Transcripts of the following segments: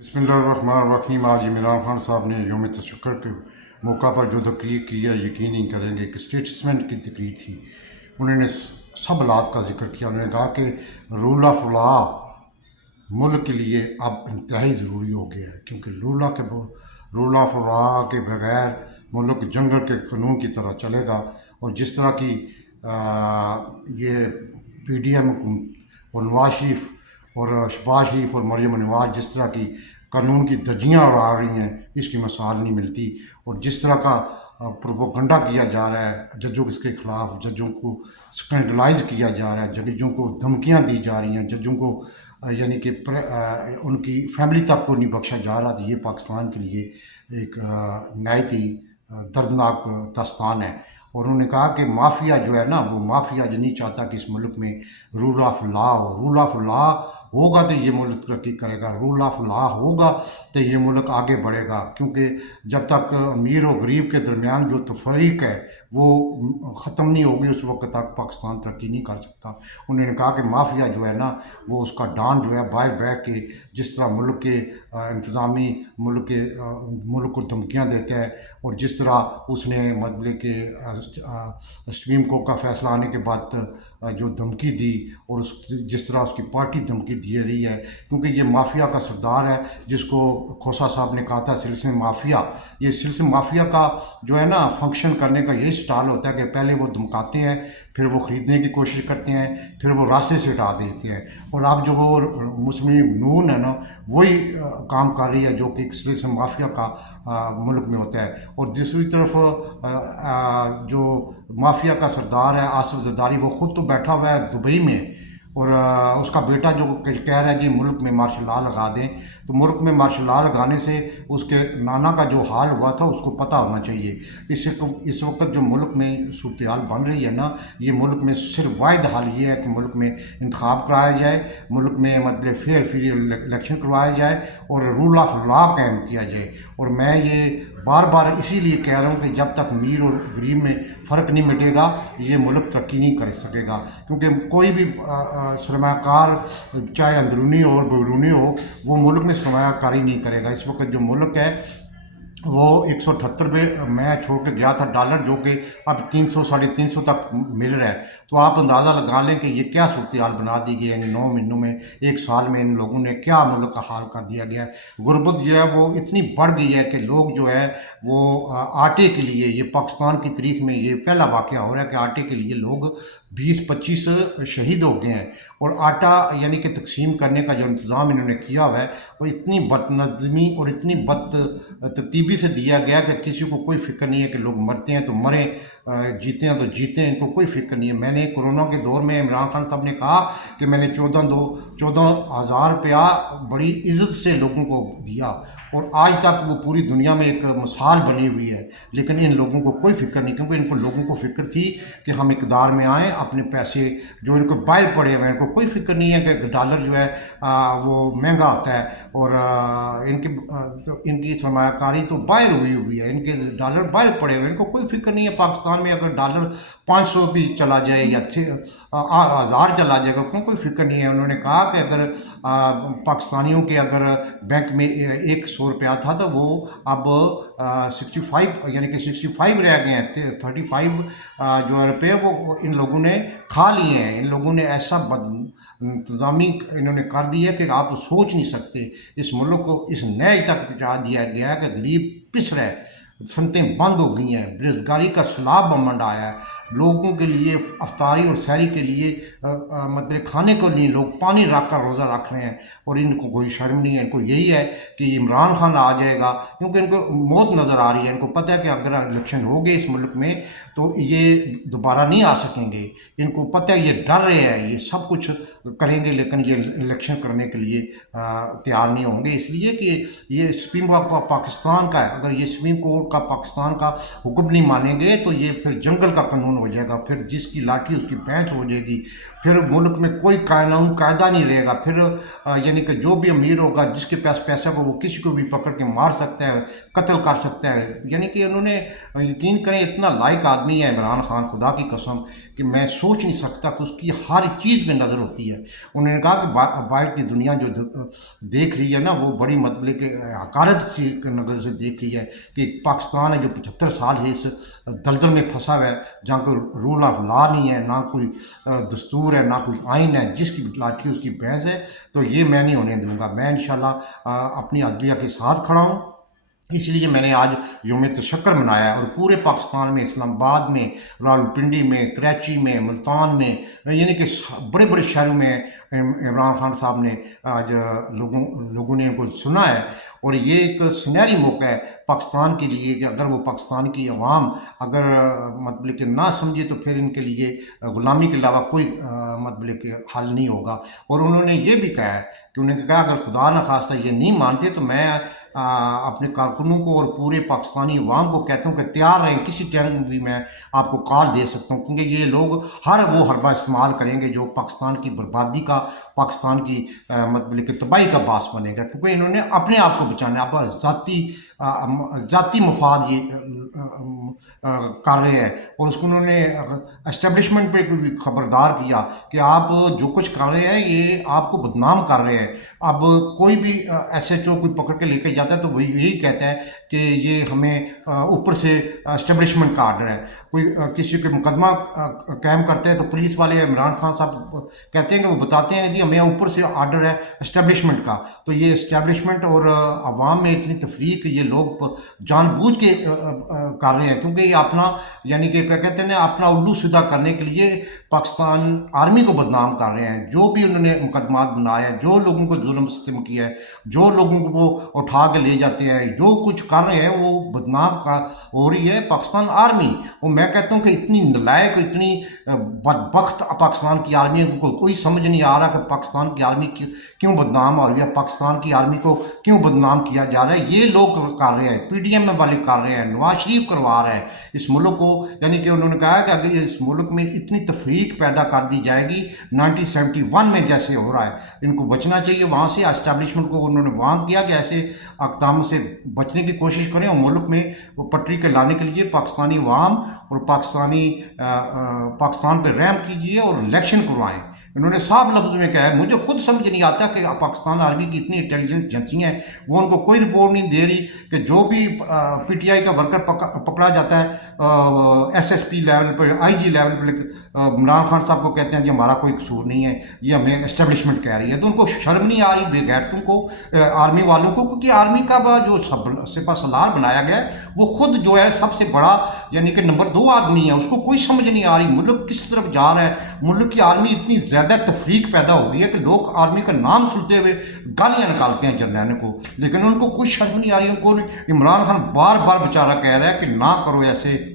बिस्मिल्लाहिर्रहमानिर्रहीम। आज इमरान खान साहब ने यौम तशक्कुर के मौका पर जो तकरीर की है, यकीन नहीं करेंगे, एक स्टेटसमेंट की तकरीर थी। उन्होंने सब हालात का जिक्र किया। उन्होंने कहा कि रूल ऑफ लॉ मुल्क के लिए अब इंतहाई ज़रूरी हो गया है, क्योंकि रूल ऑफ लॉ के बगैर मुल्क जंगल के कानून की तरह चलेगा। और जिस तरह की ये PDM और नवाज शरीफ और शहबाज शरीफ और मरियम नवाज जिस तरह की कानून की धज्जियाँ उड़ा रही हैं, इसकी मिसाल नहीं मिलती। और जिस तरह का प्रोपोगंडा किया जा रहा है जजों के ख़िलाफ़, जजों को स्कैंडलाइज किया जा रहा है, जजों को धमकियाँ दी जा रही हैं, जजों को यानी कि उनकी फैमिली तक को नहीं बख्शा जा रहा। तो ये पाकिस्तान के लिए एक नहायत ही दर्दनाक दास्तान है। और उन्होंने कहा कि माफिया जो है ना, वो माफिया जो नहीं चाहता कि इस मुल्क में रूल ऑफ लॉ हो। रूल ऑफ लॉ होगा तो ये मुल्क तरक्की करेगा, रूल ऑफ लॉ होगा तो ये मुल्क आगे बढ़ेगा। क्योंकि जब तक अमीर और गरीब के दरमियान जो तफरीक है वो ख़त्म नहीं होगी, उस वक्त तक पाकिस्तान तरक्की नहीं कर सकता। उन्होंने कहा कि माफिया जो है ना, वो उसका डॉन जो है बाहर बैठ के जिस तरह मुल्क के इंतज़ामी मुल्क को धमकियाँ देता है, और जिस तरह उसने मतलब के सुप्रीम कोर्ट का फैसला आने के बाद जो धमकी दी, और जिस तरह उसकी पार्टी धमकी दे रही है, क्योंकि ये माफिया का सरदार है, जिसको खोसा साहब ने कहा था सिलसिले माफिया। ये सिलसिले माफिया का जो है ना, फंक्शन करने का यही स्टाइल होता है कि पहले वो धमकाते हैं, फिर वो ख़रीदने की कोशिश करते हैं, फिर वो रास्ते से हटा देते हैं। और अब जो वो मुस्लिम नून है ना, वही काम कर रही है जो कि एक सिलसिले माफिया का मुल्क में होता है। और दूसरी तरफ जो माफिया का सरदार है आसिफ जरदारी, वो खुद तो बैठा हुआ है दुबई में, और उसका बेटा जो कह रहा है कि मुल्क में मार्शल लॉ लगा दें। तो मुल्क में मार्शल लॉ लगाने से उसके नाना का जो हाल हुआ था उसको पता होना चाहिए। इस वक्त जो मुल्क में सूरत हाल बन रही है ना, ये मुल्क में सिर्फ वाहिद हाल ये है कि मुल्क में इंतखाब कराया जाए, मुल्क में मतलब फेयर फ्री इलेक्शन करवाया जाए, और रूल ऑफ लॉ कायम किया जाए। और मैं ये बार बार इसीलिए कह रहा हूँ कि जब तक अमीर और गरीब में फ़र्क नहीं मिटेगा, ये मुल्क तरक्की नहीं कर सकेगा। क्योंकि कोई भी सरमाकार, चाहे अंदरूनी हो और बैरूनी हो, वो मुल्क में सरमाकारी नहीं करेगा। इस वक्त जो मुल्क है वो 178 पे मैं छोड़ के गया था डॉलर, जो कि अब 300 साढ़े 300 तक मिल रहा है। तो आप अंदाज़ा लगा लें कि ये क्या सूरत हाल बना दी गई है इन 9 महीनों में, 1 साल में इन लोगों ने क्या मुल्क का हाल कर दिया गया है। गुर्बत जो है वो इतनी बढ़ गई है कि लोग जो है वो आटे के लिए, ये पाकिस्तान की तारीख में ये पहला वाक़या हो रहा है कि आटे के लिए लोग 20-25 शहीद हो गए हैं। और आटा यानी कि तकसीम करने का जो इंतज़ाम इन्होंने किया हुआ है, वो इतनी बदनज़मी और इतनी तरतीबी से दिया गया कि किसी को कोई फ़िक्र नहीं है कि लोग मरते हैं तो मरें, जीते हैं तो जीते हैं, इनको कोई फ़िक्र नहीं है। मैंने कोरोना के दौर में इमरान खान साहब ने कहा कि मैंने 14,000 रुपया बड़ी इज़्ज़त से लोगों को दिया, और आज तक वो पूरी दुनिया में एक मिसाल बनी हुई है। लेकिन इन लोगों को कोई फ़िक्र नहीं, क्योंकि इनको लोगों को फ़िक्र थी कि हम इक़्तिदार में आएँ, अपने पैसे जो इनको बाहर पड़े हुए हैं, इनको कोई फ़िक्र नहीं है कि डॉलर जो है वो महंगा होता है, और इनकी सरमायाकारी तो बाहर हुई है, इनके डॉलर बाहर पड़े हुए हैं, इनको कोई फ़िक्र नहीं है। पाकिस्तान में अगर डॉलर 500 भी चला जाए या 1000 चला जाएगा, कोई फ़िक्र नहीं है। उन्होंने कहा कि अगर पाकिस्तानियों के अगर बैंक में 100 रुपया था तो वो अब 65 यानी कि 65 रह गए हैं। 35 जो रुपये वो इन लोगों ने खा लिए हैं। इन लोगों ने ऐसा इंतज़ामी इन्होंने कर दी है कि आप सोच नहीं सकते। इस मुल्क को इस नए तक पहुँचा दिया गया है कि गरीब पिस रहे, सनतें बंद हो गई हैं, बेरोज़गारी का सैलाब मंडराया है। लोगों के लिए अफ्तारी और सहरी के लिए मतलब खाने को लिए लोग पानी रख कर रोज़ा रख रहे हैं, और इनको कोई शर्म नहीं है। इनको यही है कि इमरान खान आ जाएगा, क्योंकि इनको मौत नज़र आ रही है। इनको पता है कि अगर इलेक्शन हो गए इस मुल्क में तो ये दोबारा नहीं आ सकेंगे। इनको पता है, ये डर रहे हैं, ये सब कुछ करेंगे लेकिन ये इलेक्शन करने के लिए तैयार नहीं होंगे, इसलिए कि ये सुप्रीम कोर्ट का पाकिस्तान का है। अगर ये सुप्रीम कोर्ट का पाकिस्तान का हुक्म नहीं मानेंगे तो ये फिर जंगल का कानून कानून हो जाएगा, फिर जिसकी लाठी उसकी भैंस हो जाएगी, फिर मुल्क में कोई कानून कायदा नहीं रहेगा, फिर यानी कि जो भी अमीर होगा जिसके पास पैसा हो वो किसी को भी पकड़ के मार सकता है, कत्ल कर सकता है। यानी कि उन्होंने, यकीन करें, इतना लायक आदमी है इमरान खान, खुदा की कसम, कि मैं सोच नहीं सकता कि उसकी हर चीज़ में नज़र होती है। उन्होंने कहा कि बाहर की दुनिया जो देख रही है ना, वो बड़ी मतलब कि हकारत की नज़र से देख रही है कि पाकिस्तान है जो 75 साल है इस दलदल में फंसा हुआ है, जहाँ कोई रूल ऑफ लॉ नहीं है, ना कोई दस्तूर है, ना कोई आइन है, जिसकी लाठी उसकी भैंस है। तो ये मैं नहीं होने दूंगा। मैं इंशाल्लाह अपनी अदलिया के साथ खड़ा हूँ। इसलिए मैंने आज यौम तशक्कर मनाया और पूरे पाकिस्तान में, इस्लामाबाद में, रावलपिंडी में, कराची में, मुल्तान में, यानी कि बड़े बड़े शहरों में इमरान खान साहब ने आज लोगों ने इनको सुना है। और ये एक सुनहरी मौका है पाकिस्तान के लिए कि अगर वो पाकिस्तान की अवाम अगर मतलब कि ना समझे तो फिर इनके लिए ग़ुलामी के अलावा कोई मतलब कि हल नहीं होगा। और उन्होंने ये भी कहा है कि उन्होंने कहा अगर खुदा न खास्ता ये नहीं मानते तो मैं अपने कारकुनों को और पूरे पाकिस्तानी अवाम को कहता हूँ कि तैयार रहें, किसी टाइम भी मैं आपको कॉल दे सकता हूँ, क्योंकि ये लोग हर वो हरबा इस्तेमाल करेंगे जो पाकिस्तान की बर्बादी का, पाकिस्तान की मतलब कि तबाही का बास बनेगा, क्योंकि इन्होंने अपने आप को बचाना है। अब ज़ाती मफाद ये कर रहे हैं। और उसको उन्होंने एस्टेब्लिशमेंट पे भी खबरदार किया कि आप जो कुछ कर रहे हैं ये आपको बदनाम कर रहे हैं। अब कोई भी SHO कोई पकड़ के लेके जाता है तो वही यही कहता है कि ये हमें ऊपर से एस्टेब्लिशमेंट का आर्डर है। कोई किसी के मुकदमा कायम करते हैं तो पुलिस वाले इमरान खान साहब कहते हैं कि वो बताते हैं जी हमें ऊपर से आर्डर है एस्टेब्लिशमेंट का। तो ये एस्टेब्लिशमेंट और अवाम में इतनी तफरीक ये लोग जानबूझ के कर रहे हैं, क्योंकि ये अपना यानी कि क्या कहते हैं ना, अपना उल्लू सीधा करने के लिए पाकिस्तान आर्मी को बदनाम कर रहे हैं। जो भी उन्होंने मुकदमात बनाए हैं, जो लोगों को जुल्म सितम किया है, जो लोगों को वो उठा के ले जाते हैं, जो कुछ कर रहे हैं वो बदनाम का हो रही है पाकिस्तान आर्मी। और मैं कहता हूँ कि इतनी नलायक, इतनी बदबख्त पाकिस्तान की आर्मी को कोई समझ नहीं आ रहा कि पाकिस्तान की आर्मी क्यों बदनाम हो रही है, पाकिस्तान की आर्मी को क्यों बदनाम किया जा रहा है। ये लोग कर रहे हैं, PDM वाले कर रहे हैं, नवाज शरीफ करवा रहा है इस मुल्क को। यानी कि उन्होंने कहा कि अगर इस मुल्क में इतनी तफरीक पैदा कर दी जाएगी 1971 में जैसे हो रहा है, इनको बचना चाहिए वहाँ से। एस्टैब्लिशमेंट को उन्होंने वार्न किया कि ऐसे अक़दाम से बचने की कोशिश करें और मुल्क में वो पटरी के लाने के लिए पाकिस्तानी अवाम और पाकिस्तान पर रहम कीजिए और इलेक्शन करवाएं। इन्होंने साफ लफ्ज़ में कहा है। मुझे खुद समझ नहीं आता कि पाकिस्तान आर्मी की इतनी इंटेलिजेंट एजेंसियाँ हैं, वो उनको कोई रिपोर्ट नहीं दे रही कि जो भी PTI का वर्कर पकड़ा जाता है SSP लेवल पर, IG लेवल पर, इमरान खान साहब को कहते हैं कि हमारा कोई कसूर नहीं है, ये हमें एस्टेब्लिशमेंट कह रही है। तो उनको शर्म नहीं आ रही बेगैरतों को, आर्मी वालों को, क्योंकि आर्मी का जो सिपह सलार बनाया गया है वो खुद जो है सबसे बड़ा यानी कि नंबर 2 आदमी है। उसको कोई समझ नहीं आ रही मुल्क किस तरफ जा रहा है। मुल्क की आर्मी इतनी ज़्यादा तफरीक पैदा हो गई है कि लोग आर्मी का नाम सुनते हुए गालियाँ निकालते हैं जर्नैल को, लेकिन उनको कोई शर्म नहीं आ रही। उनको इमरान खान बार बार बेचारा कह रहा है कि ना करो ऐसे।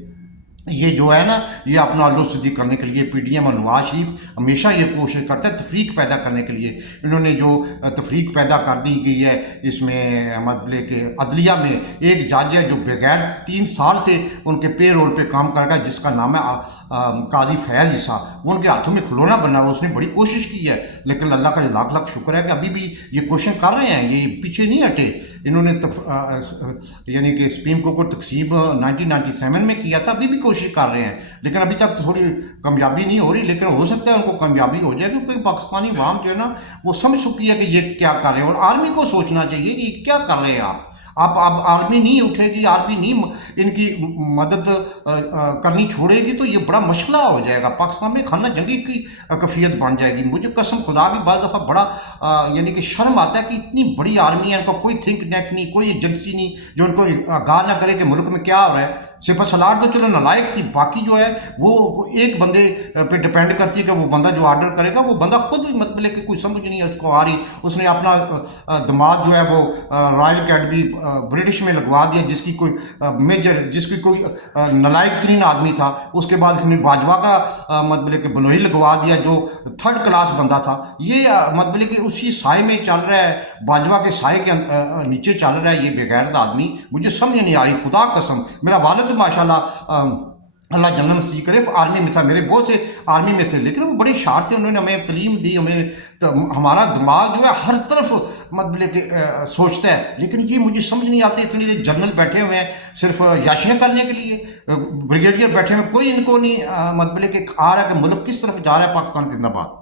ये जो है ना, ये अपना आलोचना करने के लिए PDM और नवाज शरीफ हमेशा ये कोशिश करता है तफरीक पैदा करने के लिए। इन्होंने जो तफरीक पैदा कर दी गई है इसमें मतलब कि अदलिया में एक जज है जो बगैर 3 साल से उनके पे रोल पे काम कर रहा है, जिसका नाम है काजी फैज़ ईसा। वो उनके हाथों में खिलौना बना हुआ, उसने बड़ी कोशिश की है, लेकिन अल्लाह का लाख लाख शुक्र है कि अभी भी ये कोशिश कर रहे हैं, ये पीछे नहीं हटे। इन्होंने यानी कि सुप्रीम कोर्ट को तकसीब 1997 में किया था, अभी भी कोशिश कर रहे हैं, लेकिन अभी तक थोड़ी कामयाबी नहीं हो रही, लेकिन हो सकता है उनको कामयाबी हो जाए, क्योंकि पाकिस्तानी अवाम जो है ना वो समझ चुकी है कि ये क्या कर रहे हैं। और आर्मी को सोचना चाहिए कि क्या कर रहे हैं आप आर्मी नहीं उठेगी, आर्मी नहीं इनकी मदद करनी छोड़ेगी तो ये बड़ा मसला हो जाएगा। पाकिस्तान में खाना जंगी की कैफियत बन जाएगी। मुझे कसम खुदा की बाज़ दफ़ा बड़ा यानी कि शर्म आता है कि इतनी बड़ी आर्मी है, इनका कोई थिंक टैंक नहीं, कोई एजेंसी नहीं जो उनको आगाह ना करे कि मुल्क में क्या हो रहा है। सिपह सलार तो चलो नालायक थी, बाकी जो है वो एक बंदे पे डिपेंड करती है कि वो बंदा जो ऑर्डर करेगा वो बंदा खुद मतलब कि कोई समझ नहीं है उसको आ रही। उसने अपना दिमाग जो है वो रॉयल अकेडमी ब्रिटिश में लगवा दिया, जिसकी कोई जिसकी कोई नालायक तरीन आदमी था। उसके बाद उसने बाजवा का मतलब कि बलोही लगवा दिया जो 3rd क्लास बंदा था। ये मतलब कि उसी साए में चल रहा है, बाजवा के साए के नीचे चल रहा है ये बेगैरत आदमी। मुझे समझ नहीं आ रही खुदा कसम। मेरा वालिद माशाल्लाह اللہ جنرل مسیح کرے آرمی میں تھا، میرے بہت سے آرمی میں تھے، لیکن وہ بڑے شارٹ تھے، انہوں نے ہمیں تعلیم دی، ہمارا دماغ جو ہے ہر طرف مطلب کہ سوچتا ہے، لیکن یہ مجھے سمجھ نہیں آتی، اتنے جنرل بیٹھے ہوئے ہیں صرف یاشیاں کرنے کے لیے، بریگیڈیئر بیٹھے ہوئے، کوئی ان کو نہیں مطلب کہ آ رہا ہے کہ ملک کس طرف جا رہا ہے، پاکستان زندہ باد۔